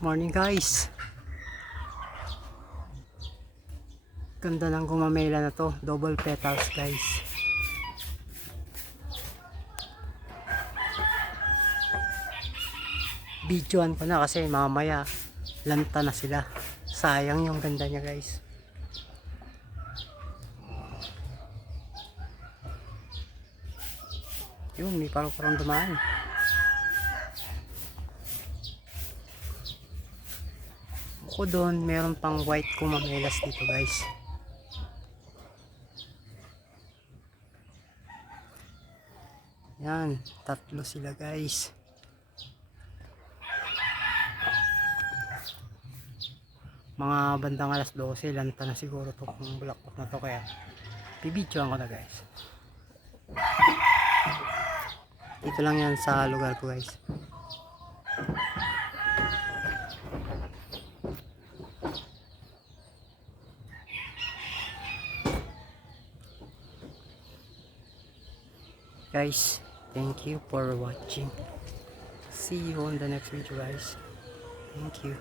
Morning guys. Ganda ng gumamela na to. Double petals guys. Videoan ko na kasi mamaya lanta na sila. Sayang yung ganda niya guys. Yun, may parang dumaan. Bukod doon, meron pang white kumamelas dito guys. Yan, tatlo sila guys. Mga bandang alas 12, lanta na siguro itong bulaklak na to, kaya bibidyoan ko na guys. Dito lang yan sa lugar ko guys. Guys, thank you for watching. See you on the next video guys. Thank you.